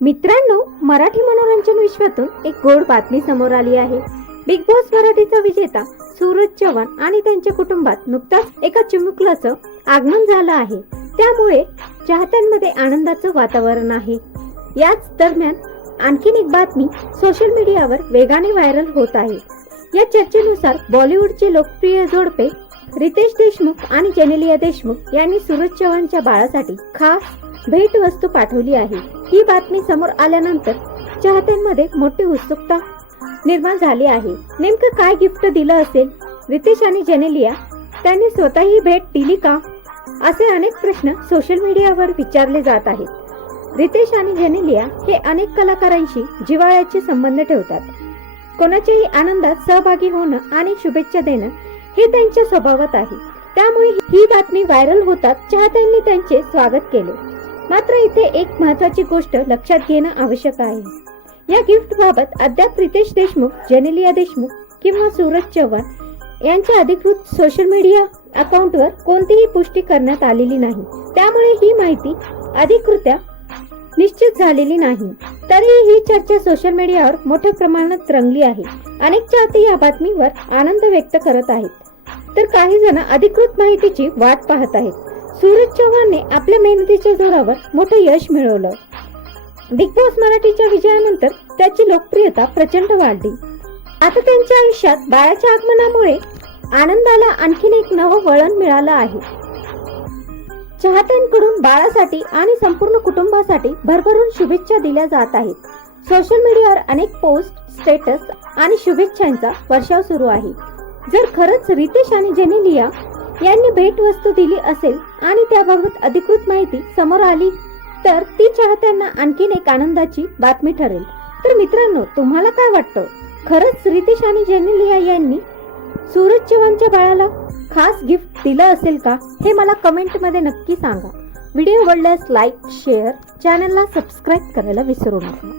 मित्रांनो, मराठी मनोरंजन विश्वातून एक गोड बातमी समोर आली आहे। बिग बॉस मराठीचा विजेता सूरज चव्हाण आणि त्यांच्या कुटुंबात नुकताच एका चिमुकल्याचं आगमन झालं आहे। त्यामुळे चाहत्यांमध्ये आनंदाचं वातावरण आहे। याच दरम्यान आणखीन एक बातमी सोशल मीडियावर वेगाने व्हायरल होत आहे। या चर्चेनुसार बॉलिवूडचे लोकप्रिय जोडपे रितेश देशमुख आणि जेनेलिया देशमुख यांनी सूरज चव्हाणच्या बाळासाठी खास भेटवस्तू पाठवली आहे। ही बातमी समोर आल्यानंतर चाहत्यांमध्ये मोठी उत्सुकता निर्माण झाली आहे। नेमकं काय गिफ्ट दिलं असेल? रितेश आणि जेनेलिया त्यांनी स्वतःही भेट दिली का? असे अनेक प्रश्न सोशल मीडियावर विचारले जात आहेत। रितेश आणि जेनेलिया हे अनेक कलाकारांशी जिव्हाळ्याचे संबंध ठेवतात। कोणाच्याही आनंदात सहभागी होणं आणि शुभेच्छा देणं हे त्यांच्या स्वभावात आहे। त्यामुळे ही बातमी व्हायरल होताच चाहत्यांनी त्यांचे स्वागत केले। मात्र इथे एक महत्त्वाची गोष्ट लक्षात घेणं आवश्यक आहे। या गिफ्ट बाबत अद्याप रितेश देशमुख, जेनेलिया देशमुख किंवा सूरज चव्हाण यांच्या अधिकृत सोशल मीडिया अकाउंटवर कोणतीही पुष्टी करण्यात आलेली नाही। त्यामुळे ही माहिती अधिकृत्या निश्चित झालेली नाही। तरीही ही चर्चा सोशल मीडियावर मोठ्या प्रमाणात रंगली आहे। अनेक चाहते या बातमीवर आनंद व्यक्त करत आहेत, तर काही जण अधिकृत माहितीची वाट पाहत आहेत। सूरज चव्हाणने आपल्या मेहनतीच्या जोरावर मोठं यश मिळवलं। बिग बॉस मराठीच्या विजयानंतर त्याची लोकप्रियता प्रचंड वाढली। आता त्यांच्या आयुष्यात बाळाच्या आगमनामुळे आनंदाला आणखीन एक नवं वळण मिळालं आहे। चाहत्यांकडून बाळासाठी आणि संपूर्ण कुटुंबासाठी भरभरून शुभेच्छा दिल्या जात आहेत। सोशल मीडियावर अनेक पोस्ट, स्टेटस आणि शुभेच्छांचा वर्षाव सुरू आहे। जर खरंच रितेश आणि जेनेलिया यांनी भेटवस्तू दिली असेल आणि त्याबाबत अधिकृत माहिती समोर आली तर ती चाहत्यांना आणखीन एक आनंदाची बातमी ठरेल। तर मित्रांनो, तुम्हाला काय वाटतं? खरंच रितेश आणि जेनेलिया यांनी सूरज चव्हाणच्या बाळाला खास गिफ्ट दिलं असेल का? हे मला कमेंट मध्ये नक्की सांगा। व्हिडिओ आवडल्यास लाईक, शेअर, चॅनलला सबस्क्राईब करायला विसरू नका।